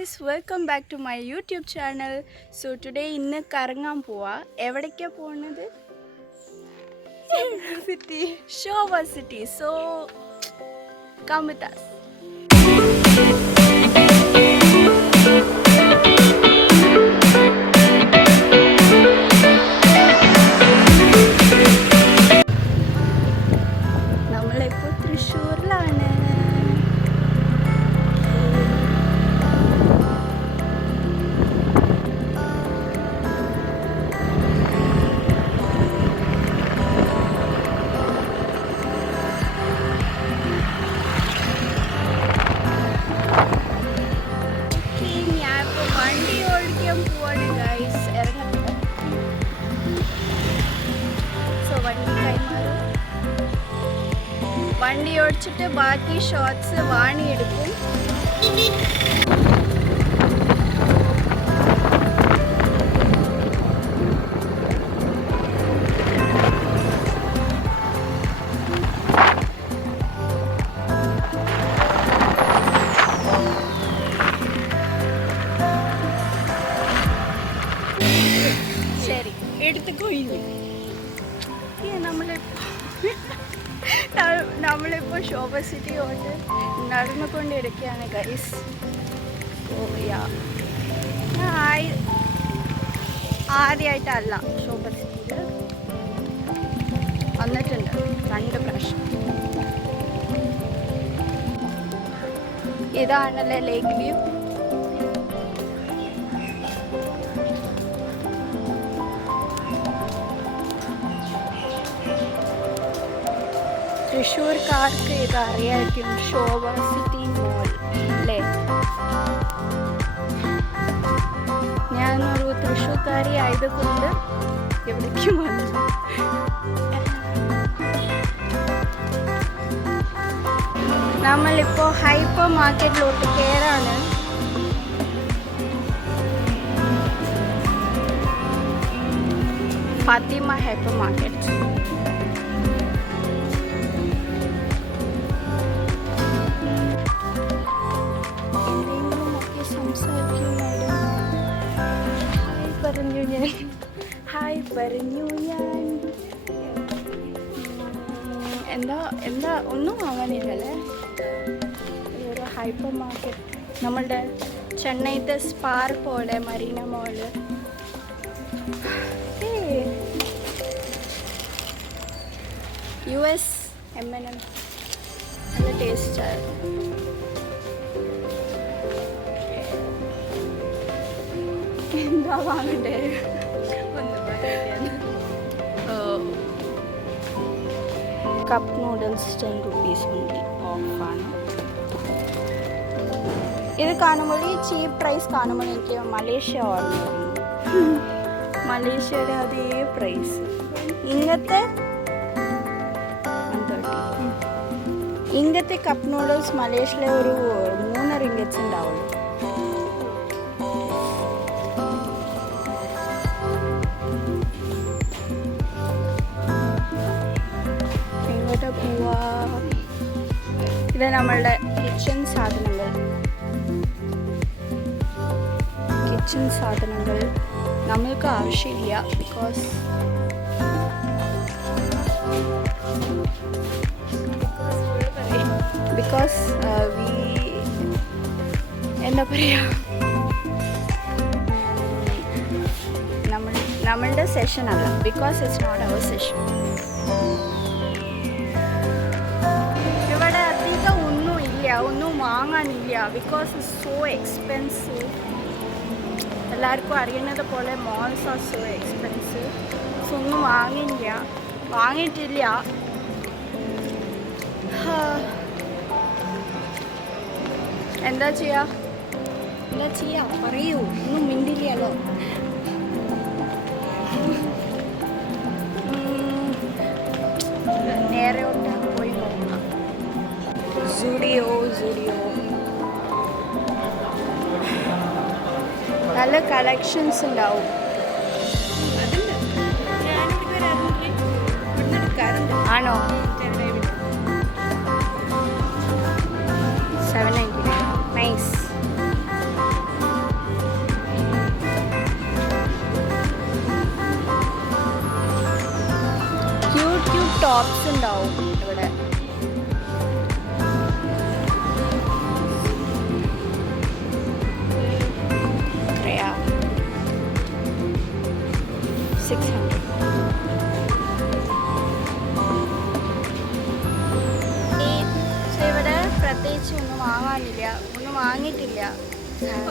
guys, welcome back to my YouTube channel. So today ഇന്ന് കറങ്ങാൻ പോവാ. എവിടേക്കാ പോകുന്നത്? Showa City. So come with us. നമ്മളിപ്പോൾ തൃശ്ശൂരിലാണ്. വണ്ടി ഓടിച്ചിട്ട് ബാക്കി ഷോർട്സ് വാണി എടുക്കും. ശരി, എടുത്തുക്കോ. നമ്മളിപ്പോൾ ഷോവ സിറ്റിയോട്ട് നടന്നുകൊണ്ടിരിക്കുകയാണ് ഗൈസ്. ആദ്യമായിട്ടല്ല ഷോവ സിറ്റിയിൽ വന്നിട്ടുണ്ട് 2 പ്രാവശ്യം. ഇതാണല്ലേ ലേക്ക് വ്യൂ. തൃശ്ശൂർക്കാർക്ക് ഇത് അറിയായിരിക്കും, ഷോവ സിറ്റി മോൾ അല്ലേ. ഞാനൊരു തൃശ്ശൂർക്കാരി ആയതുകൊണ്ട് എവിടേക്കും വന്നു. നമ്മളിപ്പോൾ ഹൈപ്പർ മാർക്കറ്റിലോട്ട് കയറാണ്. Fathima hypermarket. ഹായ് പറഞ്ഞു ഞാൻ. എന്താ ഒന്നും വാങ്ങാനില്ലല്ലേ. ഒരു ഹൈപ്പർ മാർക്കറ്റ്, നമ്മളുടെ ചെന്നൈത്തെ സ്പാർ പോലെ മരീന മോള്. US M&M നല്ല ടേസ്റ്റായിരുന്നു. എന്താ വാങ്ങണ്ടേ? കപ്പ് നൂഡിൽസ് 10 rupees ഓഫാണ്. ഇത് കാണുമ്പോൾ, ഈ ചീപ്പ് പ്രൈസ് കാണുമ്പോൾ എനിക്ക് മലേഷ്യ ഓർമ്മ വരുന്നു. മലേഷ്യയുടെ അതേ പ്രൈസ്. ഇങ്ങനത്തെ കപ്പ് നൂഡിൽസ് മലേഷ്യയിലെ ഒരു 3 ringgits ഉണ്ടാവുള്ളൂ. ഇത് നമ്മളുടെ കിച്ചൺ സാധനങ്ങൾ നമ്മൾക്ക് ആവശ്യമില്ല. ബിക്കോസ് എന്താ പറയുക, നമ്മളുടെ സെഷൻ അല്ല. Because it's not our session. ഒന്നും വാങ്ങാനില്ല. Because it's so expensive. എല്ലാവർക്കും അറിയുന്നത് പോലെ malls are so expensive. So ഒന്നും വാങ്ങിയിട്ടില്ല. എന്താ ചെയ്യാ പറയൂ. ഒന്നും മിണ്ടില്ലല്ലോ. നേരെയോട്ട് പോയി നോക്കാം. Zudio നല്ല കളക്ഷൻസ് ഉണ്ടാവും. ആണോ? 799. നൈസ്. ഷോപ്സ് ഉണ്ടാവും ഇവിടെ. എത്രയാ? 600. ഇവിടെ പ്രത്യേകിച്ച് ഒന്നും വാങ്ങാനില്ല, ഒന്നും വാങ്ങിയിട്ടില്ല,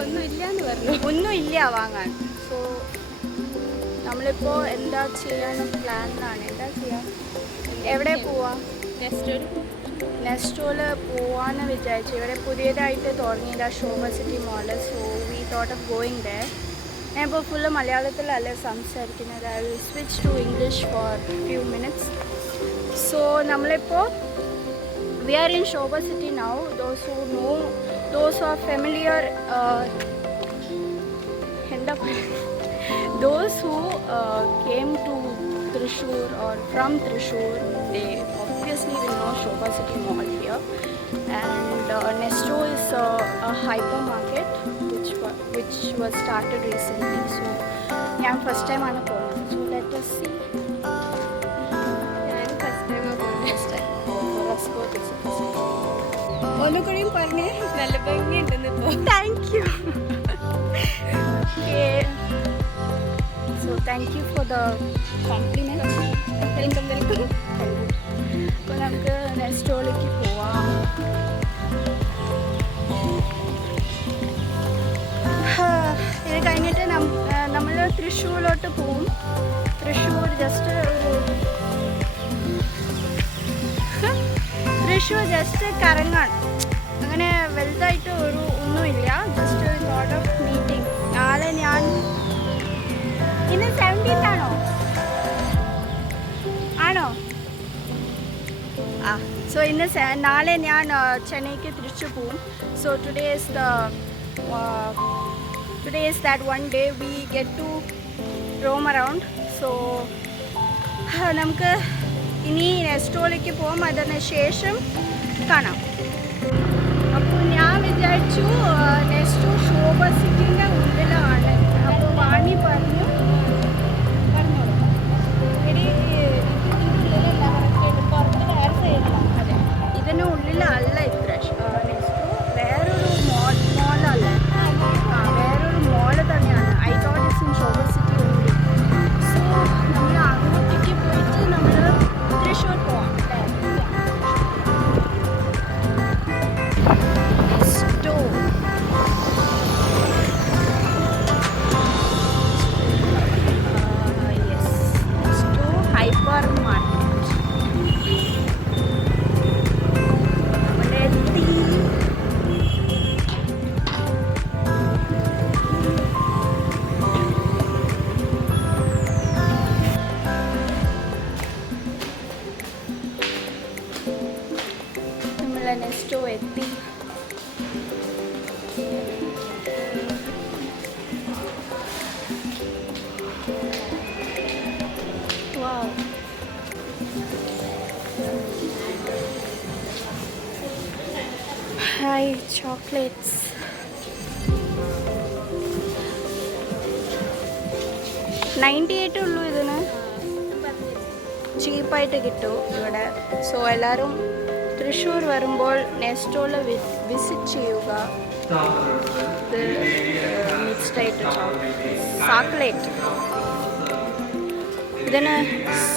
ഒന്നുമില്ല എന്ന് പറഞ്ഞു. ഒന്നുമില്ല വാങ്ങാൻ. സോ നമ്മളിപ്പോൾ എന്താ ചെയ്യാൻ പ്ലാനിലാണ്? എന്താ ചെയ്യാം? എവിടെ പോവാം? നെസ്റ്റോയിൽ പോവാന്ന് വിചാരിച്ചു. ഇവിടെ പുതിയതായിട്ട് തുടങ്ങിയില്ല Sobha city mall. So we thought of going there. ഞാൻ ഇപ്പോൾ ഫുള്ള് മലയാളത്തിലല്ലേ സംസാരിക്കുന്നത്. I will switch to English for few minutes. So നമ്മളിപ്പോൾ we are in Shobha City now. Those who know, those who are familiar, those who came to Thrissur or from Thrissur, they obviously will know Shobha City Mall here. And Nesto is a hypermarket which was started recently. So I am first time on a call. So let us see. ഒന്നുകൂടിയും പറഞ്ഞേ. നല്ല ഭംഗിയുണ്ടെന്ന് ഇപ്പോൾ. Thank you. So thank you for the compliment. Welcome welcome. അപ്പോൾ നമുക്ക് നെസ്റ്റോളിലേക്ക് പോവാം. ഇത് കഴിഞ്ഞിട്ട് നമ്മൾ തൃശ്ശൂരിലോട്ട് പോവും. തൃശ്ശൂർ ജസ്റ്റ് കറങ്ങാൻ. അങ്ങനെ വലുതായിട്ട് ഒന്നുമില്ല. ജസ്റ്റ് ഒരു തോട്ട് ഓഫ് മീറ്റിംഗ്. നാളെ ഞാൻ ഇന്ന് 17th ആണോ? സോ നാളെ ഞാൻ ചെന്നൈക്ക് തിരിച്ചു പോവും. So today is that one day we get to roam around. So നമുക്ക് ഇനി നെസ്റ്റോയിലേക്ക് പോകും. അതിന് ശേഷം കാണാം. അപ്പോൾ ഞാൻ വിചാരിച്ചു നെസ്റ്റോ ശോഭ സിറ്റിൻ്റെ ഉള്ളിലാണ്. അപ്പോൾ വാണി പറഞ്ഞു പുറത്ത് വേറെ സൈഡിലാണ്. അതെ, ഇതിന് ഉള്ളിലല്ല ഇത്ര നെസ്റ്റോ. വേറൊരു മോളല്ല. വേറൊരു മോള് തന്നെയാണ്. I thought it's in Shobha city ഉള്ളിൽ. സോ നമ്മൾ അങ്ങോട്ടേക്ക് പോയിട്ട് നമ്മൾ തൃശ്ശൂർ പോവാം. നെസ്റ്റോ എത്തി. വാവ്, ഹായ് ചോക്ലേറ്റ്സ്. $98 ഉള്ളൂ ഇതിന്. ചീപ്പായിട്ട് കിട്ടും ഇവിടെ. സോ എല്ലാവരും തൃശ്ശൂർ വരുമ്പോൾ നെസ്റ്റോയിൽ വിസിറ്റ് ചെയ്യുക. ഇത് മിക്സ്ഡ് ആയിട്ട് ചോക്ലേറ്റ്. ഇതിന്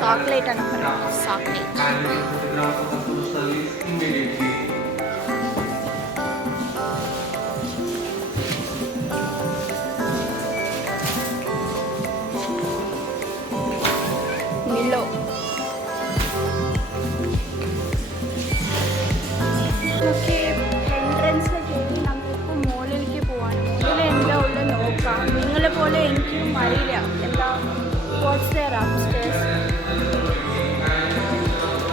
ചോക്ലേറ്റ് ആണ് പറയുന്നത്. ചോക്ലേറ്റ്. മില്ലോ. ഓക്കെ, എൻട്രൻസ് കയറി നമ്മളിപ്പോൾ മുകളിലേക്ക് പോവാണ്. മുകളിൽ എന്താ ഉള്ളത് നോക്കാം. നിങ്ങളെ പോലെ എനിക്കും അറിയില്ല എന്താ വാട്ട്സ് ദെയർ അപ്സ്റ്റേഴ്സ്.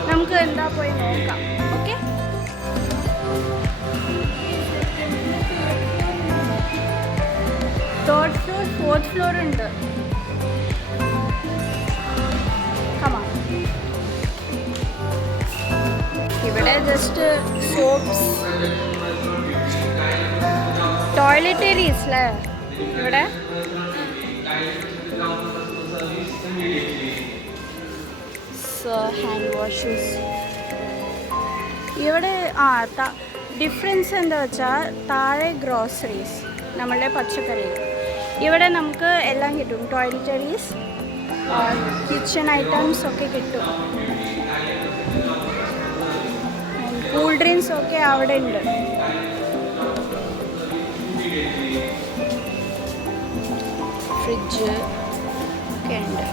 നമുക്ക് എന്താ പോയി നോക്കാം. Okay, third floor 4th floor ഉണ്ട്. കമാ. ഇവിടെ ജസ്റ്റ് സോപ്സ്, ടോയ്ലറ്ററീസ് അല്ലേ ഇവിടെ. Hand washes. ഇവിടെ ഡിഫറൻസ് എന്താ വെച്ചാൽ താഴെ ഗ്രോസറീസ്, നമ്മളുടെ പച്ചക്കറികൾ. ഇവിടെ നമുക്ക് എല്ലാം കിട്ടും. ടോയ്ലറ്ററീസ്, കിച്ചൺ ഐറ്റംസ് ഒക്കെ കിട്ടും. കൂൾ ഡ്രിങ്ക്സ് ഒക്കെ അവിടെ ഉണ്ട്. ഫ്രിഡ്ജ് ഒക്കെ ഉണ്ട്.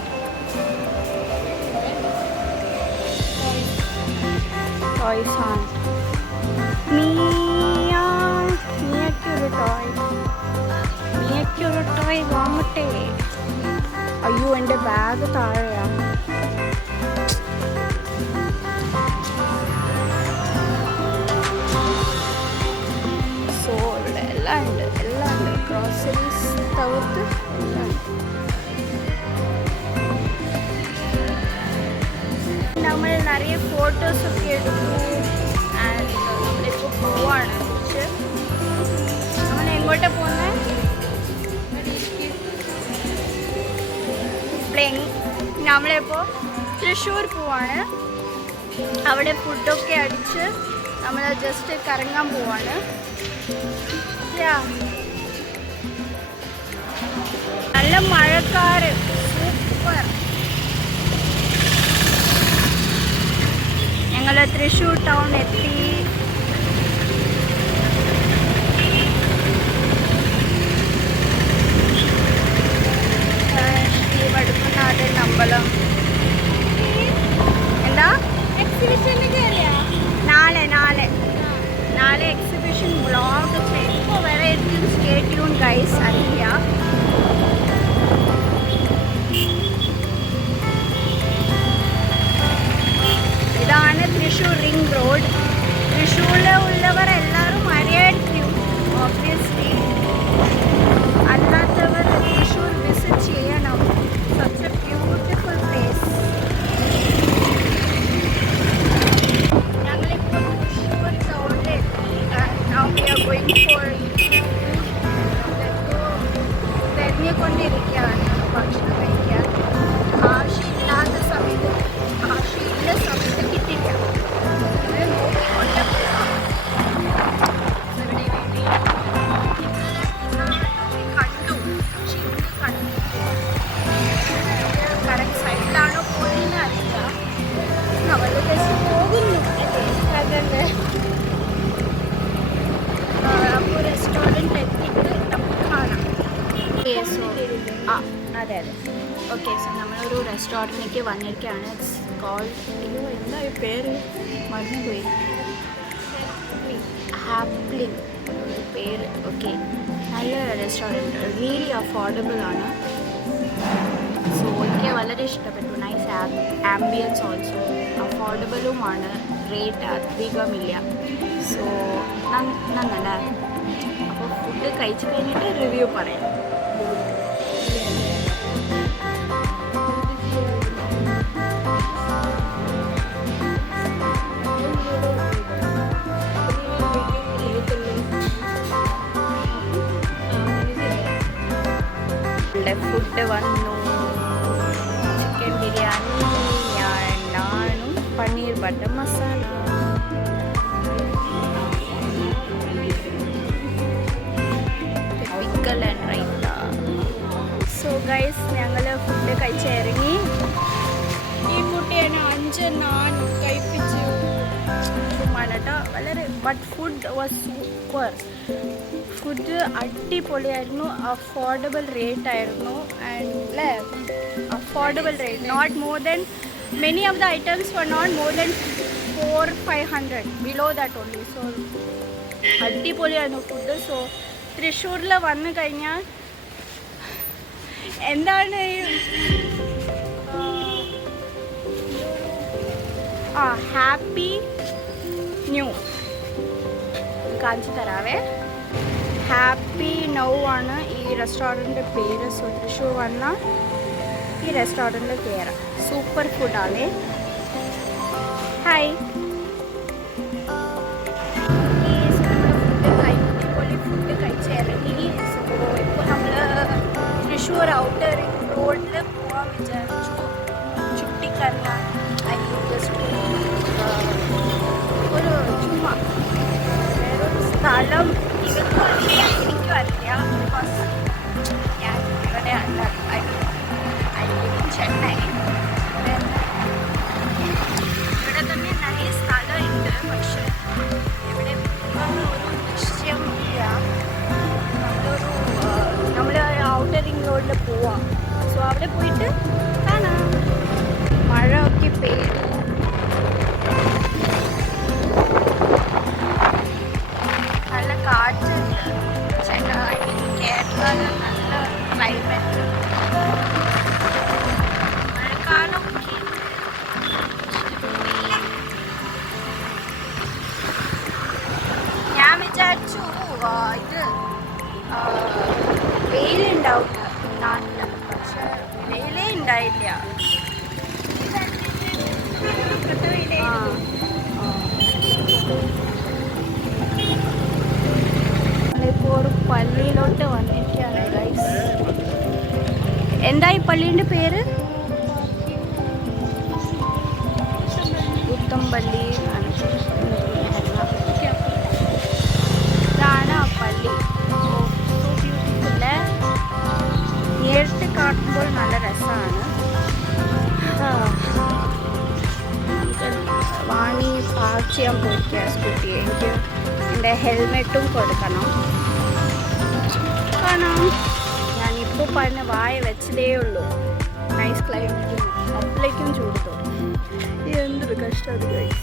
ടോയ്സ് ആണ്. മിയക്കൊരു ടോയ് വാങ്ങട്ടെ. അയ്യോ, എൻ്റെ ബാഗ് താഴെയാണ്. സോ ഇവിടെ എല്ലാം ഉണ്ട്. ഗ്രോസറീസ് തവിർത്ത് എല്ലാം ഉണ്ട്. നമ്മൾ நிறைய ഫോട്ടോസൊക്കെ എടുത്തു. ആൻഡ് നമ്മളിപ്പോൾ പോവാണ്. നമ്മൾ എങ്ങോട്ടാണ് പോകുന്നത്? നമ്മളിപ്പോൾ തൃശ്ശൂർ പോവാണ്. അവിടെ ഫുഡൊക്കെ അടിച്ച് നമ്മൾ ജസ്റ്റ് കറങ്ങാൻ പോവാണ്. നല്ല മഴക്കാറ്, സൂപ്പർ. ഞങ്ങൾ തൃശ്ശൂർ ടൗൺ എത്തി. വടക്കുന്നാഥൻ അമ്പലം. എന്താ എക്സിബിഷനിൽ കയറിയാ? നാളെ എക്സിബിഷൻ വ്ളോഗ് ഇപ്പോൾ വരെ സ്റ്റേ ട്യൂൺ ഗൈസ്. അറിയില്ല. ഇതാണ് തൃശ്ശൂർ റിംഗ് റോഡ്. തൃശ്ശൂരിൽ ഉള്ളവർ എല്ലാവരും അറിയായിരിക്കും ഓബ്വിയസ്ലി. അല്ലാത്തവർ തൃശ്ശൂർ വിസിറ്റ് ചെയ്യണം. Such A beautiful place. ഞങ്ങളിപ്പോൾ തൃശ്ശൂർ ടൗണിൽ തെരഞ്ഞുകൊണ്ടിരിക്കുകയാണ് ഭക്ഷണം കഴിക്കാൻ. ആവശ്യമില്ലാത്ത സമയത്ത് കിട്ടില്ല. നോക്കിക്കൊണ്ട് കറക്റ്റ് സൈഡിലാണോ പോകുന്നതെന്ന് അറിയില്ല. നമ്മൾ ജസ്റ്റ് പോകുന്നു. അതല്ലേ. അപ്പോൾ റെസ്റ്റോറൻറ്റ് എത്തിയിട്ട് നമുക്ക് കാണാം. അതെ. ഓക്കെ, സോ നമ്മളൊരു റെസ്റ്റോറൻറ്റിലേക്ക് വന്നിരിക്കുകയാണ്. ഇറ്റ്സ് കോൾഡ്, എന്താ ഈ പേര് മറന്നുപോയി, ഹാപ്ലിൻ പേര്. ഓക്കെ, നല്ല റെസ്റ്റോറൻറ്റ്, റിയലി അഫോർഡബിൾ ആണ്. സോ എനിക്ക് വളരെ ഇഷ്ടപ്പെട്ടു. Nice ambience also. അഫോർഡബിളുമാണ്. റേറ്റ് അധികമില്ല. സോ നന്നല്ല. അപ്പോൾ ഫുഡ് കഴിച്ച് കഴിഞ്ഞിട്ട് റിവ്യൂ പറയാം. ഫുഡ് വന്നു. ചിക്കൻ ബിരിയാണി, നാനും paneer butter masala. Pickle and raita. So guys, ഞങ്ങൾ ഫുഡ് കഴിച്ചിറങ്ങി. ഈ കുട്ടിയാണ് 5 നാൻ കഴിപ്പിച്ചു. കേട്ടോ വളരെ. But food was super. Food അടിപൊളിയായിരുന്നു. അഫോർഡബിൾ റേറ്റ് ആയിരുന്നു. ആൻഡ് അല്ലേ, affordable rate. Not more than, many of the items were not more than 400-500, below that only. So അടിപൊളിയായിരുന്നു ഫുഡ്. സോ തൃശ്ശൂരിൽ വന്നു കഴിഞ്ഞാൽ എന്താണ് ഹാപ്പി ന്യൂ കാണിച്ചു തരാവേ. ഹാപ്പി നൗ ആണ് ഈ റെസ്റ്റോറൻറ്റിൻ്റെ പേര്. സോ തൃശ്ശൂർ വന്നാൽ ഈ റെസ്റ്റോറൻറ്റിൽ കയറാം. സൂപ്പർ ഫുഡാണ്. ഹായ്. ഫുഡ് കഴിച്ചിറങ്ങി. സോ ഇപ്പോൾ നമ്മൾ തൃശ്ശൂർ ഔട്ടർ റിംഗ് റോഡിൽ പോകാൻ വിചാരിച്ചു. ചുട്ടിക്കറങ്ങാൻ. റോഡിൽ പോവാം. സോ അവിടെ പോയിട്ട് കാണാം. മഴ ഒക്കെ പെയ്തു. നല്ല കാറ്റുണ്ട്. ചേട്ടാ കേരള നല്ല ക്ലൈമറ്റ്. മഴക്കാലമൊക്കെ ഞാൻ വിചാരിച്ചു ഇത് വെയിലുണ്ടാവും നാട്ടിൽ. പക്ഷെ വെയിലേ ഉണ്ടായില്ല. നമ്മളിപ്പോൾ ഒരു പള്ളിയിലോട്ട് വന്നിരിക്കുകയാണ് ഗൈസ്. എന്താ ഈ പള്ളീൻ്റെ പേര്? പുത്തമ്പള്ളി ആണ്. ഇതാണ് ആ പള്ളി. നേരിട്ട് കാണുമ്പോൾ നല്ല രസമാണ്. വാണി പാർക്ക് ചെയ്യാൻ പോയിരിക്കുക സ്കൂട്ടി. എനിക്ക് എൻ്റെ ഹെൽമെറ്റും കൊടുക്കണം. കാണാം. ഞാനിപ്പോൾ പറഞ്ഞ വായ വെച്ചതേ ഉള്ളൂ. നൈസ് ക്ലൈമറ്റും അപ്പോഴേക്കും ചൂട് തോന്നും. എന്തൊരു കഷ്ടം അത് ഗൈസ്.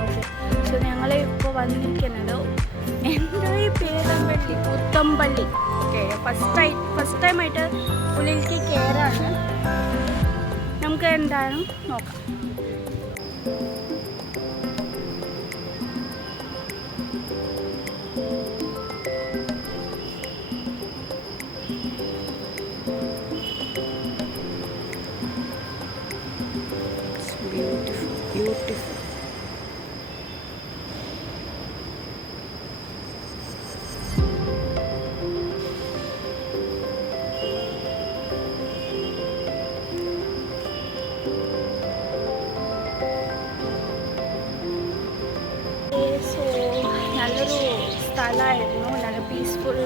ഓക്കെ, സോ ഞങ്ങൾ ഇപ്പോൾ വന്നിരിക്കുന്നത് എന്തായി പേരമ്പള്ളി, പുത്തമ്പള്ളി. ഓക്കെ, ഫസ്റ്റ് ടൈമായിട്ട് ഉള്ളിലേക്ക് കയറാണ്. നമുക്ക് എന്താണ് നോക്കാം. Beautiful. സോ നല്ലൊരു സ്ഥലമായിരുന്നു. നല്ല പീസ്ഫുൾ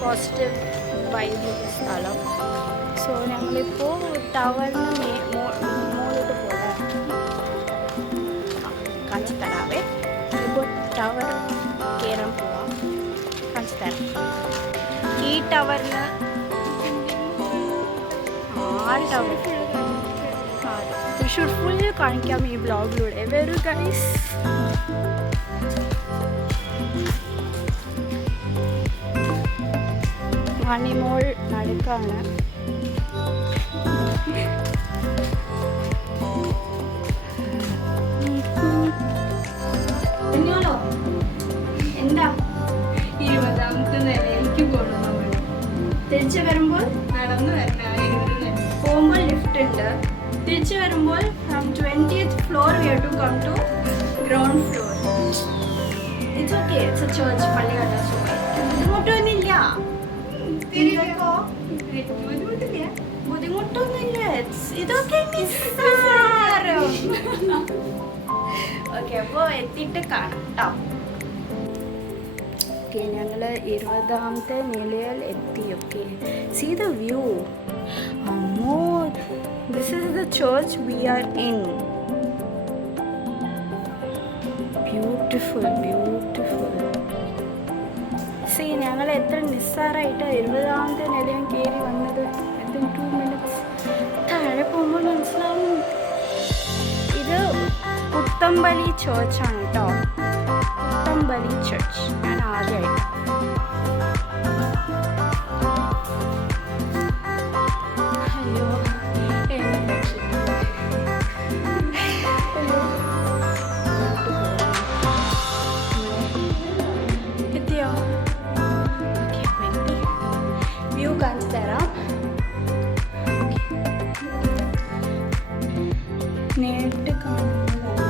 പോസിറ്റീവ് വൈബ് സ്ഥലം. സോ ഞങ്ങളിപ്പോൾ ടവറിന് മുകളിലോട്ട് പോകാം. കാണിച്ചു തരാവേ. ഇപ്പോൾ ടവർ കയറാൻ പോവാം. കാണിച്ചു തരാം. ഈ ടവറിന് 6 ടവർ. തൃശ്ശൂർ ഫുൾ കാണിക്കാം ഈ വ്ളോഗിലൂടെ. വരൂ ഗൈസ്. ഹണിമോൾ നടക്കാണ്. എന്താ 20ാമത്തെ നിലയിലേക്ക് പോകണം. തിരിച്ചു വരുമ്പോൾ നടന്നു വരണം. പോകുമ്പോൾ ലിഫ്റ്റ് ഉണ്ട്. തിരിച്ചു വരുമ്പോൾ from 20th floor we have to come to ground floor. It's okay. It's a church. പള്ളിയാണ്. സോ ബുദ്ധിമുട്ടൊന്നുമില്ല. ബുദ്ധിമുട്ടൊന്നുമില്ല. ഇതൊക്കെ നിസ്സാരം. ഓക്കെ, അപ്പോൾ എത്തിയിട്ട് കാണാം കേട്ടോ. ഓക്കെ, ഞങ്ങൾ 20ാമത്തെ നിലയിൽ എത്തി. Okay, see the view. അമ്മോ, this is the church we are in. Beautiful. See, ഞങ്ങൾ എത്ര നിസ്സാരമായിട്ട് 20ാമത്തെ നിലയം കയറി വന്നത്. 2 minutes താഴെ പോകുമ്പോൾ മനസ്സിലാവും. ഇത് പുത്തമ്പള്ളി ചർച്ചാണ് കേട്ടോ. പുത്തമ്പള്ളി ചർച്ച് ഞാൻ ആദ്യമായിട്ട്. അയ്യോ, എത്തിയോ? വ്യൂ കാണിച്ചു തരാം. നേരിട്ട് കാണുമ്പോൾ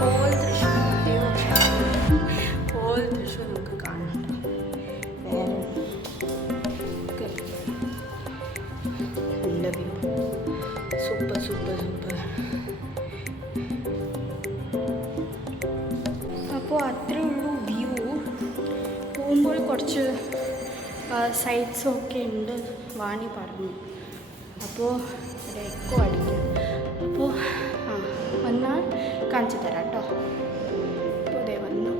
ഹോൾ തൃശ്ശൂർ നമുക്ക് കാണാം. നല്ല വ്യൂ. സൂപ്പർ. അപ്പോൾ അത്രേ ഉള്ളൂ വ്യൂ. പോകുമ്പോൾ കുറച്ച് സൈറ്റ്സും ഒക്കെ ഉണ്ട് വാണി പറഞ്ഞു. അപ്പോൾ ഒരു എക്കോ അടിക്കാം. അപ്പോൾ വന്നാൽ കാണിച്ചു തരാം കേട്ടോ. അപ്പോൾ അതേ വന്നു.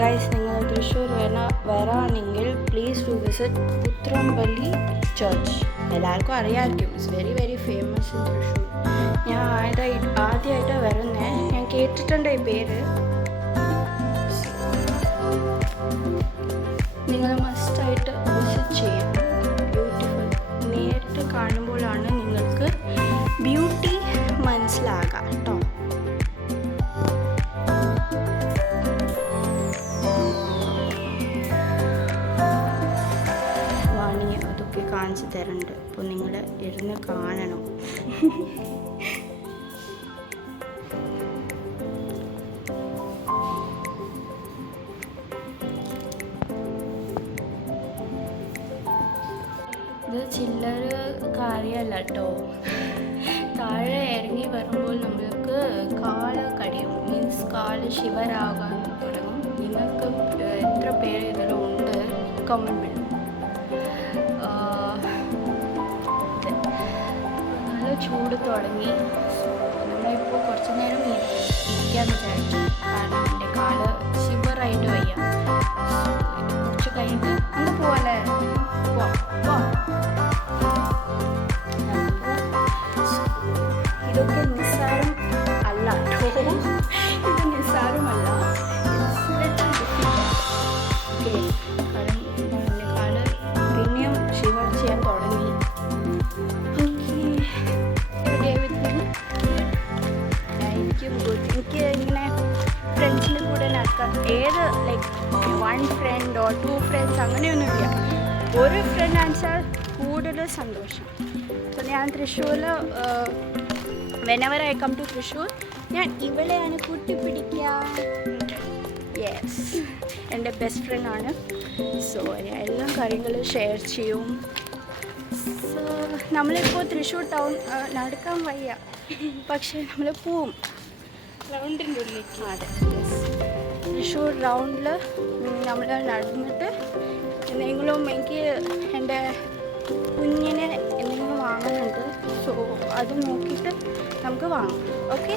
ഗൈസ് നിങ്ങൾ തൃശ്ശൂർ വരാണെങ്കിൽ please to visit Puthanpally church. എല്ലാവർക്കും അറിയാമായിരിക്കും, it's very very famous in Thrissur. ഞാൻ ആദ്യമായിട്ടാണ് വരുന്നത്, ഞാൻ കേട്ടിട്ടുണ്ട് ഈ പേര്. നിങ്ങൾ മസ്റ്റായിട്ട് വിസിറ്റ് ചെയ്യണം. ബ്യൂട്ടിഫുൾ. നേരിട്ട് കാണുമ്പോഴാണ് നിങ്ങൾക്ക് ബ്യൂട്ടി മനസ്സിലാകാം കേട്ടോ. വാണി അതൊക്കെ കാണിച്ചു തരുന്നുണ്ട്, അപ്പോൾ നിങ്ങൾ ഇരുന്ന് കാണണം. ഇത് ചില്ലറ കാര്യമല്ല കേട്ടോ. താഴെ ഇറങ്ങി വരുമ്പോൾ നമ്മൾക്ക് കാല് കടിയും, മീൻസ് കാല് ശിവരാകാൻ തുടങ്ങും. നിങ്ങൾക്ക് എത്ര പേര് ഇതിലുണ്ട് കമൻറ്റ് ചെയ്യും. നല്ല ചൂട് തുടങ്ങി. നമ്മളിപ്പോൾ കുറച്ച് നേരം ഇരിക്കാൻ വിചാരിച്ചു, കാരണം എൻ്റെ കാല് ശിവറായിട്ട് വയ്യ. കുറച്ച് കഴിഞ്ഞിട്ട് അങ്ങ് പോവാല്ലേ, പോവാം. ഇതൊക്കെ നിസ്സാരം അല്ല കേട്ടോ, ഇത് നിസ്സാരമല്ല. ഓക്കെ, കാരണം എൻ്റെ കാല് പിന്നെയും ഷിവർ ചെയ്യാൻ തുടങ്ങി. എനിക്കും ഗുഡ്. എനിക്ക് ഇങ്ങനെ ഫ്രണ്ട്സിൻ്റെ കൂടെ നടക്കാം. ഏത് ലൈക്ക് 1 friend or 2 friends അങ്ങനെയൊന്നുമില്ല. ഒരു ഫ്രണ്ട് ആണെച്ചാൽ കൂടുതൽ സന്തോഷം. സോ ഞാൻ തൃശ്ശൂരിൽ whenever I come to Thrissur ഞാൻ ഇവളെയാണ് കൂട്ടിപ്പിടിക്കുക. യെസ്, എൻ്റെ ബെസ്റ്റ് ഫ്രണ്ടാണ്. സോ ഞാൻ എല്ലാ കാര്യങ്ങളും ഷെയർ ചെയ്യും. സോ നമ്മളിപ്പോൾ തൃശ്ശൂർ ടൗൺ നടക്കാൻ വയ്യ, പക്ഷേ നമ്മൾ പോവും റൗണ്ടിൻ്റെ ഉള്ളിലേക്ക്. അതെ, യെസ്, തൃശ്ശൂർ റൗണ്ടിൽ നമ്മൾ നടന്നിട്ട് എന്തെങ്കിലും എനിക്ക് എൻ്റെ കുഞ്ഞിനെ എന്തെങ്കിലും വാങ്ങാനുണ്ട്. സോ അത് നോക്കിയിട്ട് നമുക്ക് വാങ്ങാം. ഓക്കെ,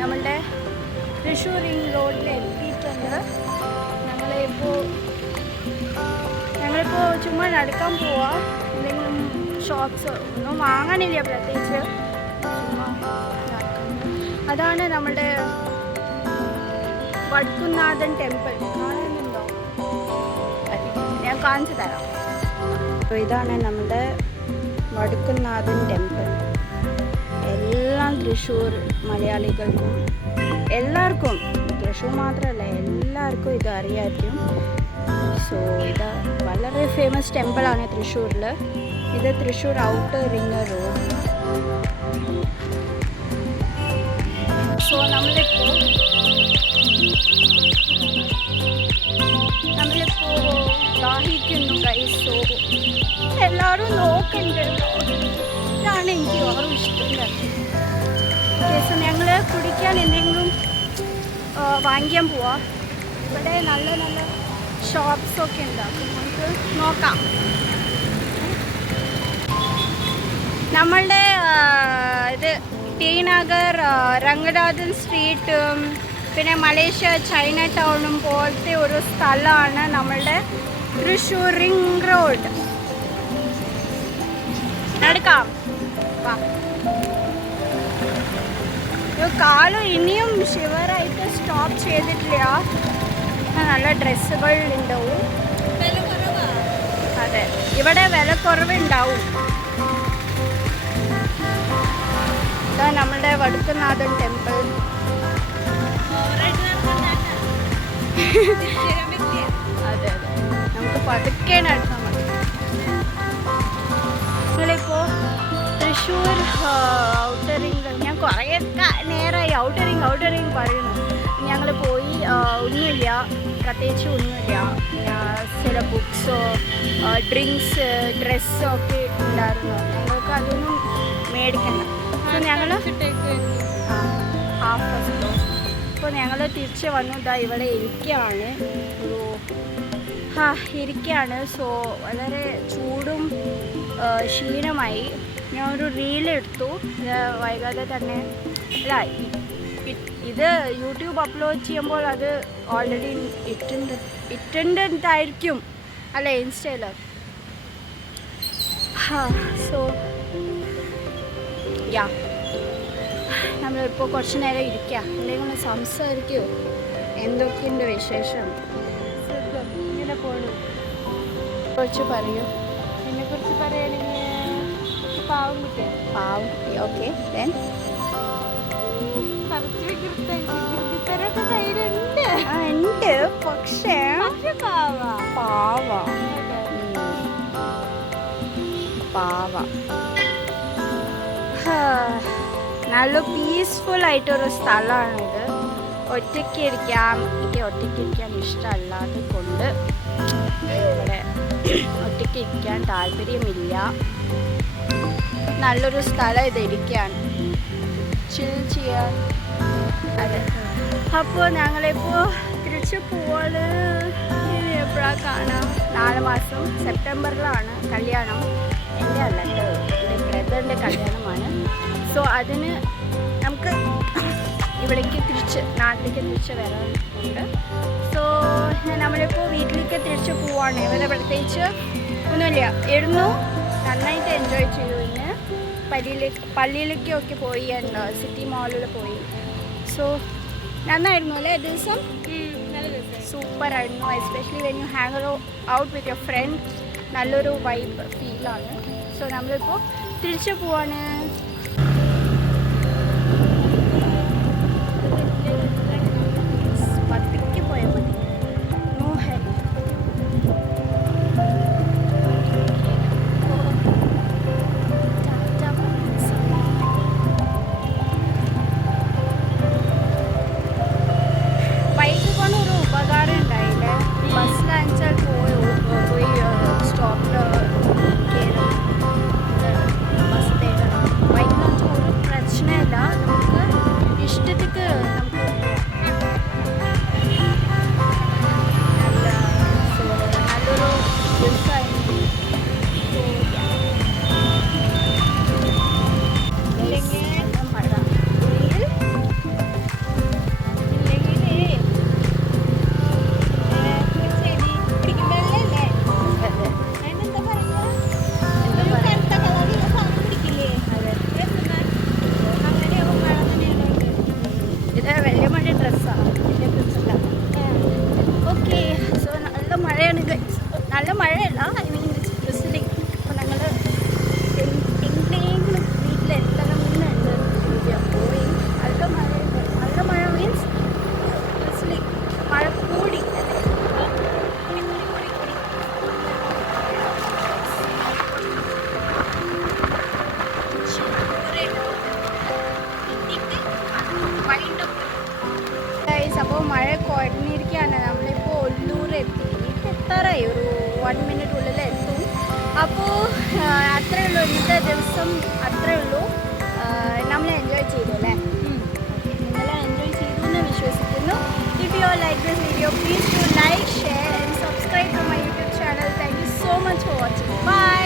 നമ്മളുടെ തൃശ്ശൂർ റിംഗ് റോഡിൽ എത്തിയിട്ടുണ്ട്. ഞങ്ങളിപ്പോൾ ചുമ്മാ നടക്കാൻ പോവാം. എന്തെങ്കിലും ഷോപ്സ് ഒന്നും വാങ്ങാനില്ല പ്രത്യേകിച്ച്, ചുമ്മാ നടക്കാൻ. അതാണ് നമ്മളുടെ വടക്കുംനാഥൻ ടെമ്പിൾ. കാണുന്നുണ്ടോ? ഞാൻ കാണിച്ചു തരാം. അപ്പോൾ ഇതാണ് നമ്മുടെ വടക്കുംനാഥൻ ടെമ്പിൾ. എല്ലാം തൃശ്ശൂർ മലയാളികൾക്കും എല്ലാവർക്കും, തൃശ്ശൂർ മാത്രമല്ല എല്ലാവർക്കും ഇത് അറിയാമായിരിക്കും. സോ ഇത് വളരെ ഫേമസ് ടെമ്പിളാണ് തൃശ്ശൂരിൽ. ഇത് Thrissur outer ring road. So നമ്മളിപ്പോൾ ദാഹിക്കുന്നു ഗൈസ്. സോ എല്ലാവരും നോക്കണ്ടല്ലോ, ഇതാണ് എനിക്ക് ഓരോ ഇഷ്ടമില്ല. സോ ഞങ്ങൾ കുടിക്കാൻ എന്തെങ്കിലും വാങ്ങിക്കാൻ പോവാം. ഇവിടെ നല്ല നല്ല ഷോപ്സൊക്കെ ഉണ്ട്, അപ്പോൾ നമുക്ക് നോക്കാം. നമ്മളുടെ ഇത് ടി നഗർ, രംഗരാജൻ സ്ട്രീറ്റും പിന്നെ മലേഷ്യ ചൈന ടൗണും പോലത്തെ ഒരു സ്ഥലമാണ് നമ്മളുടെ തൃശ്ശൂർ റിംഗ് റോഡ്. നടക്കാം. കാലം ഇനിയും ഷിവറായിട്ട് സ്റ്റോപ്പ് ചെയ്തിട്ടില്ല. നല്ല ഡ്രസ്സുകൾ ഉണ്ടാവും. അതെ, ഇവിടെ വില കുറവുണ്ടാവും. ഇതാ നമ്മളുടെ വടക്കുംനാഥൻ ടെമ്പിൾ. അതെ അതെ, നമുക്ക് പതുക്കെ നടത്താൻ മതി. നിങ്ങളിപ്പോൾ തൃശ്ശൂർ ഔട്ടർ റിംഗ്, ഞാൻ കുറേ നേരമായി ഔട്ടർ റിംഗ് പറയുന്നു. ഞങ്ങൾ പോയി, ഒന്നുമില്ല, പ്രത്യേകിച്ച് ഒന്നുമില്ല. ചില ബുക്സോ ഡ്രിങ്ക്സ് ഡ്രസ്സോ ഒക്കെ ഉണ്ടായിരുന്നു. ഞങ്ങൾക്ക് അതൊന്നും മേടിക്കണ്ട. അപ്പോൾ ഞങ്ങൾ ഹാഫ് ഫസ്റ്റോ. അപ്പോൾ ഞങ്ങൾ തിരിച്ച് വന്നു. ഇതാ ഇവിടെ ഇരിക്കുകയാണ്, ഇരിക്കുകയാണ്. സോ വളരെ ചൂടും ക്ഷീണമായി. ഞാൻ ഒരു റീലെടുത്തു, വൈകാതെ തന്നെ അല്ല ഇത് യൂട്യൂബ് അപ്ലോഡ് ചെയ്യുമ്പോൾ അത് ഓൾറെഡി ഇട്ടുണ്ടായിരിക്കും അല്ലേ ഇൻസ്റ്റയിൽ. സോ യാ നമ്മളിപ്പോൾ കുറച്ച് നേരം ഇരിക്കുക, എന്തെങ്കിലും സംസാരിക്കുമോ, എന്തൊക്കെയുണ്ട് വിശേഷം, ഇങ്ങനെ പോണു. കുറച്ച് പറയൂ. എന്നെക്കുറിച്ച് പറയുകയാണെങ്കിൽ പാവം കുട്ടിയാ. പാവം കുട്ടി. ഓക്കെ ദെൻ കുറച്ച് വികൃതിത്തരൊക്കെ കയ്യിലുണ്ട്. ഉണ്ട്, പക്ഷേ പാവ നല്ല പീസ്ഫുൾ ആയിട്ടൊരു സ്ഥലമാണിത്. ഒറ്റയ്ക്ക് ഇരിക്കാൻ ഇഷ്ടമല്ലാതെ കൊണ്ട് ഇവിടെ ഒറ്റയ്ക്ക് ഇരിക്കാൻ താല്പര്യമില്ല. നല്ലൊരു സ്ഥലം ഇത് ഇരിക്കാൻ, ചിൽ ചെയ്യാൻ. അതെ, അപ്പോൾ ഞങ്ങളിപ്പോൾ തിരിച്ച് പോവാണ്. എപ്പോഴാണ് കാണാം? 4 മാസം സെപ്റ്റംബറിലാണ് കല്യാണം. എൻ്റെ അല്ല കേട്ടോ, എൻ്റെ ബ്രദറിൻ്റെ കല്യാണമാണ്. സോ അതിന് നമുക്ക് നാട്ടിലേക്ക് തിരിച്ച് വരാനുണ്ട്. സോ നമ്മളിപ്പോൾ വീട്ടിലേക്ക് തിരിച്ച് പോവാണ്. ഇവിടെ പ്രത്യേകിച്ച് ഒന്നുമില്ല. നന്നായിട്ട് എൻജോയ് ചെയ്തു. ഇന്ന് പള്ളിയിലേക്കൊക്കെ പോയി, സിറ്റി മോളിൽ പോയി. സോ നന്നായിരുന്നു അല്ലേ ദിവസം? നല്ല രസം. സൂപ്പറായിരുന്നു. Especially when you hang out with your friend, നല്ലൊരു വൈബ് ഫീലാണ്. സോ നമ്മളിപ്പോൾ തിരിച്ച് പോവാണ്. പതുക്കെ പോയാൽ മതി. No help. ബൈക്ക് കൊണ്ട് ഒരു ഉപകാരം ഉണ്ടായില്ലേ? ബസ്സിലാണെച്ചാൽ പോയി സ്റ്റോപ്പിൽ കയറും, ബസ് തേടണം. ബൈക്കിലാണെച്ചാൽ ഒരു പ്രശ്നമില്ല, നമുക്ക് ഇഷ്ടത്തിക്ക് നമുക്ക് നല്ലൊരു ദിവസമായിരുന്നു. മഴ ഇത് വലിയ മഴ ഡ്രസ്സാണ്, ഇതിനെ കുറിച്ചല്ല. ഓക്കെ, സോ നല്ല മഴയാണ്. നല്ല മഴയല്ല, ഐ മീൻ ഡ്രസ്സിലേക്ക്. അപ്പോൾ ഞങ്ങൾ എങ്ങനെയെങ്കിലും വീട്ടിലെത്തണം എന്നുണ്ട്. പോയി നല്ല മഴയുണ്ട്. നല്ല മഴ മീൻസ് ഡ്രസ്സിലേക്ക് മഴ കൂടി. അപ്പോൾ മഴ കുറഞ്ഞിരിക്കുകയാണ്. നമ്മളിപ്പോൾ ഒല്ലൂർ എത്തി. എത്താറായി, ഒരു 1 മിനിറ്റുള്ളിൽ എത്തും. അപ്പോൾ അത്രേ ഉള്ളൂ ഇന്നത്തെ ദിവസം. അത്രേ ഉള്ളൂ. നമ്മൾ എൻജോയ് ചെയ്തു അല്ലേ? നിങ്ങൾ എൻജോയ് ചെയ്തു എന്ന് വിശ്വസിക്കുന്നു. If you like this video, please to like, share and subscribe to my YouTube channel. Thank you so much for watching. By.